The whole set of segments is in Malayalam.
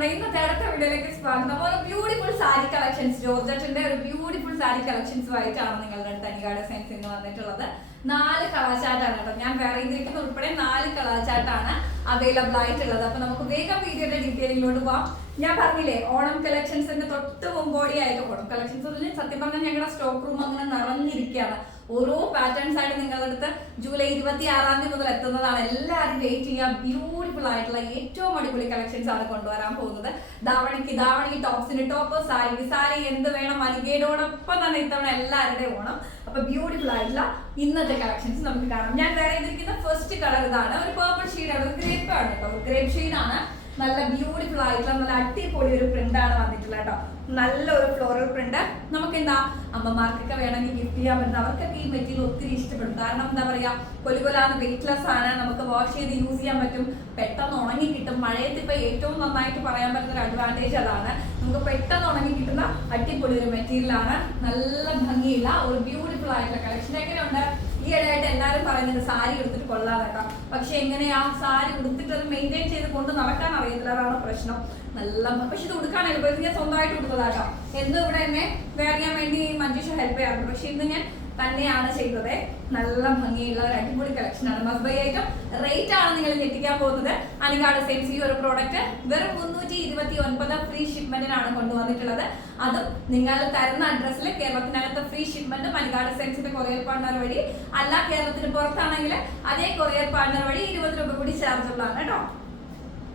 നമ്മുടെ ഇന്നത്തെ അടുത്ത വീഡിയോയിലേക്ക് സ്വാഗതം. അപ്പോൾ ബ്യൂട്ടിഫുൾ സാരി കളക്ഷൻസ്, ജോർജറ്റിന്റെ ഒരു ബ്യൂട്ടിഫുൾ സാരി കളക്ഷൻസുമായിട്ടാണ് നിങ്ങളുടെ അടുത്ത് അനിക ഡിസൈൻസ് ഇന്ന് വന്നിട്ടുള്ളത്. 4 കളർ ചാർട്ടാണ് കേട്ടോ. ഞാൻ വേറെ ചെയ്തിരിക്കുന്ന ഉൾപ്പെടെ 4 കളർ ചാർട്ടാണ് അവൈലബിൾ ആയിട്ടുള്ളത്. അപ്പൊ നമുക്ക് വേഗം വീഡിയോയുടെ ഡീറ്റെയിലിലോട്ട് പോവാം. ഞാൻ പറഞ്ഞില്ലേ, ഓണം കളക്ഷൻസിന്റെ തൊട്ട് മുമ്പോടിയായിട്ട് ഓണം കളക്ഷൻസ് സത്യം പറഞ്ഞാൽ ഞങ്ങളുടെ സ്റ്റോക്ക് റൂം അങ്ങനെ നിറഞ്ഞിരിക്കുകയാണ്. ഓരോ പാറ്റേൺസ് ആയിട്ട് നിങ്ങളുടെ അടുത്ത് ജൂലൈ 26 മുതൽ എത്തുന്നതാണ്. എല്ലാവരും വെയിറ്റ് ചെയ്യുക. ബ്യൂട്ടിഫുൾ ആയിട്ടുള്ള ഏറ്റവും അടിപൊളി കളക്ഷൻസ് ആണ് കൊണ്ടുവരാൻ പോകുന്നത്. ധാവണിക്ക് ടോപ്സിന് ടോപ്പ്, സാരി എന്ത് വേണം, അനികയോടൊപ്പം തന്നെ ഇത്തവണ എല്ലാവരുടെയും ഓണം. അപ്പൊ ബ്യൂട്ടിഫുൾ ആയിട്ടുള്ള ഇന്നത്തെ കളക്ഷൻസ് നമുക്ക് കാണാം. ഞാൻ വേറെ ചെയ്തിരിക്കുന്ന ഫസ്റ്റ് കളർ ഇതാണ്. ഒരു പേർപ്പിൾ ഷെയ്ഡാണ്, ഒരു ഗ്രേപ്പ് ആണ് കേട്ടോ. ഒരു ഗ്രേപ്പ് ഷെയ്ഡാണ്. നല്ല ബ്യൂട്ടിഫുൾ ആയിട്ടുള്ള നല്ല അടിപൊളി ഒരു പ്രിന്റ് ആണ് വന്നിട്ടുള്ളത് കേട്ടോ. നല്ല ഒരു ഫ്ലോറൽ പ്രിന്റ്. നമുക്ക് എന്താ അമ്മമാർക്കൊക്കെ വേണമെങ്കിൽ ഗിഫ്റ്റ് ചെയ്യാൻ പറ്റുന്ന അവർക്കൊക്കെ ഈ മെറ്റീരിയൽ ഒത്തിരി ഇഷ്ടപ്പെടും. കാരണം എന്താ പറയാ, കൊലുകൊലാന്ന് വെയിറ്റ്ലെസ് ആണ്, നമുക്ക് വാഷ് ചെയ്ത് യൂസ് ചെയ്യാൻ പറ്റും, പെട്ടെന്ന് ഉണങ്ങി കിട്ടും. മഴയത്ത് ഇപ്പൊ ഏറ്റവും നന്നായിട്ട് പറയാൻ പറ്റുന്ന ഒരു അഡ്വാൻറ്റേജ് അതാണ്. നമുക്ക് പെട്ടെന്ന് ഉണങ്ങി കിട്ടുന്ന അടിപൊളി ഒരു മെറ്റീരിയൽ ആണ്. നല്ല ഭംഗിയുള്ള ഒരു ബ്യൂട്ടിഫുൾ ആയിട്ടുള്ള കളക്ഷൻ. എങ്ങനെയുണ്ട്? ഈ ഇടയായിട്ട് എല്ലാവരും പറയുന്നുണ്ട് സാരി എടുത്തിട്ട് കൊള്ളാതെ കേട്ടോ. പക്ഷെ എങ്ങനെയാ സാരി ഉടുത്തിട്ട് അത് മെയിൻറ്റെയിൻ ചെയ്ത് കൊണ്ട് നടക്കാൻ അറിയത്തില്ല, അതാണ് പ്രശ്നം. നല്ല പക്ഷെ ഇത് ഉടുക്കാൻ എളുപ്പം. ഞാൻ സ്വന്തമായിട്ട് ഉടുത്തതാട്ടോ. എന്നും ഇവിടെ എന്നെ വേറെ ചെയ്യാൻ വേണ്ടി മഞ്ജുഷ ഹെൽപ്പ് ചെയ്യാറുണ്ട്. പക്ഷെ ഇന്ന് ഞാൻ തന്നെയാണ് ചെയ്തത്. നല്ല ഭംഗിയുള്ള ഒരു അടിപൊളി കളക്ഷൻ ആണ്. Must by item. റേറ്റ് ആണ് നിങ്ങൾ എത്തിക്കാൻ പോകുന്നത്. അനിക ഡിസൈൻസ് ഈ ഒരു പ്രോഡക്റ്റ് വെറും 329 ഫ്രീ ഷിപ്മെന്റിനാണ് കൊണ്ടുവന്നിട്ടുള്ളത്. അതും നിങ്ങൾ തരുന്ന അഡ്രസ്സിൽ കേരളത്തിനകത്ത് ഫ്രീ ഷിപ്മെന്റും അനിക ഡിസൈൻസിന്റെ കൊറിയർ പാർട്ണർ വഴി, അല്ല കേരളത്തിന് പുറത്താണെങ്കിൽ അതേ കൊറിയർ പാർട്ണർ വഴി 20 രൂപ കൂടി ചാർജബിൾ ആണ് കേട്ടോ.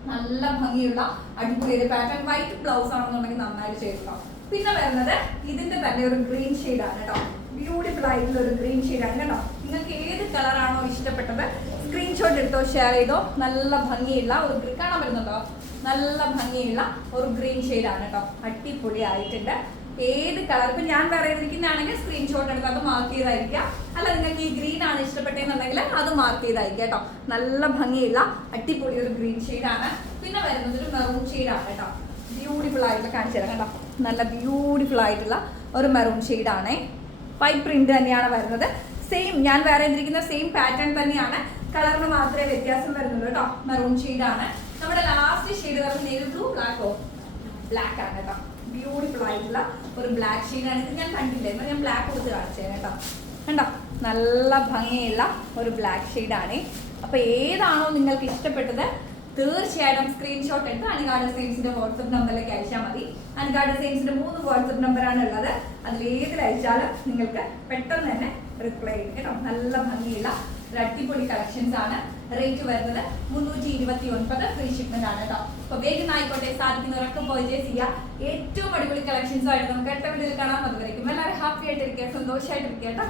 നല്ല ഭംഗിയുള്ള അടിപൊളി ഒരു പാറ്റേൺ. വൈറ്റ് ബ്ലൗസ് ആണെന്നുണ്ടെങ്കിൽ നന്നായിട്ട് ചെയ്തിട്ടോ. പിന്നെ വരുന്നത് ഇതിന്റെ തന്നെ ഒരു ഗ്രീൻ ഷെയ്ഡാണ് കേട്ടോ. ബ്യൂട്ടിഫുൾ ആയിട്ടുള്ള ഒരു ഗ്രീൻ ഷെയ്ഡാണ് കേട്ടോ. നിങ്ങൾക്ക് ഏത് കളറാണോ ഇഷ്ടപ്പെട്ടത് സ്ക്രീൻഷോട്ട് എടുത്തോ, ഷെയർ ചെയ്തോ. നല്ല ഭംഗിയുള്ള ഒരു കാണാൻ പറ്റുന്നുണ്ടോ? നല്ല ഭംഗിയുള്ള ഒരു ഗ്രീൻ ഷെയ്ഡാണ് കേട്ടോ. അടിപൊളി ആയിട്ടുണ്ട്. ഏത് കളർ ഇപ്പൊ ഞാൻ വേറെ ഇരിക്കുന്നതാണെങ്കിൽ സ്ക്രീൻഷോട്ട് എടുത്ത് അത് മാർക്ക് ചെയ്തായിരിക്കാം. അല്ല നിങ്ങൾക്ക് ഈ ഗ്രീൻ ആണ് ഇഷ്ടപ്പെട്ടതെന്നുണ്ടെങ്കിൽ അത് മാർക്ക് ചെയ്തായിരിക്കാം കേട്ടോ. നല്ല ഭംഗിയുള്ള അടിപൊളി ഒരു ഗ്രീൻ ഷെയ്ഡാണ്. പിന്നെ വരുന്നത് ഒരു മെറൂൺ ഷെയ്ഡാണ് കേട്ടോ. ബ്യൂട്ടിഫുൾ ആയിട്ടുള്ള കാണിച്ചു തരാം കേട്ടോ. നല്ല ബ്യൂട്ടിഫുൾ ആയിട്ടുള്ള ഒരു മെറൂൺ ഷെയ്ഡാണ്. വൈറ്റ് പ്രിന്റ് തന്നെയാണ് വരുന്നത്. സെയിം ഞാൻ വേറെ ചെയ്തിരിക്കുന്ന സെയിം പാറ്റേൺ തന്നെയാണ്. കളറിന് മാത്രമേ വ്യത്യാസം വരുന്നുള്ളൂ കേട്ടോ. മെറൂൺ ഷെയ്ഡാണ്. നമ്മുടെ ലാസ്റ്റ് ഷെയ്ഡ് വരുന്നത് നേവി ബ്ലൂ ബ്ലാക്ക് ആണ് കേട്ടോ. ബ്യൂട്ടിഫുൾ ആയിട്ടുള്ള ഒരു ബ്ലാക്ക് ഷെയ്ഡാണ്. ഇത് ഞാൻ കണ്ടില്ലേ, ഞാൻ ബ്ലാക്ക് കൊടുത്ത് കാണിച്ചേ കേട്ടോ. കണ്ടോ, നല്ല ഭംഗിയുള്ള ഒരു ബ്ലാക്ക് ഷെയ്ഡാണ്. അപ്പൊ ഏതാണോ നിങ്ങൾക്ക് ഇഷ്ടപ്പെട്ടത് തീർച്ചയായിട്ടും സ്ക്രീൻഷോട്ട് എടുത്ത് അനിക ഡിസൈൻസിന്റെ വാട്സ്ആപ്പ് നമ്പറിലേക്ക് അയച്ചാൽ മതി. അനിക ഡിസൈൻസിന്റെ 3 വാട്സ്ആപ്പ് നമ്പറാണ് ഉള്ളത്. അതിൽ ഏതിൽ അയച്ചാലും നിങ്ങൾക്ക് പെട്ടെന്ന് തന്നെ റിപ്ലൈ ചെയ്യും കേട്ടോ. നല്ല ഭംഗിയുള്ള ഒരു അടിപൊളി കളക്ഷൻസ് ആണ്. റേറ്റ് വരുന്നത് 329 ഫ്രീ ഷിപ്മെന്റ് ആണ് കേട്ടോ. അപ്പൊ വേഗം ആയിക്കോട്ടെ, സാധിക്കുന്നവരൊക്കെ പർച്ചേസ് ചെയ്യുക. ഏറ്റവും അടിപൊളി കളക്ഷൻസ് ആയിട്ട് നമുക്ക് അടുത്ത വീഡിയോയിൽ കാണാൻ. അതുവരേക്കും എല്ലാവരും ഹാപ്പി ആയിട്ടിരിക്കുക, സന്തോഷമായിട്ടിരിക്കുക കേട്ടോ.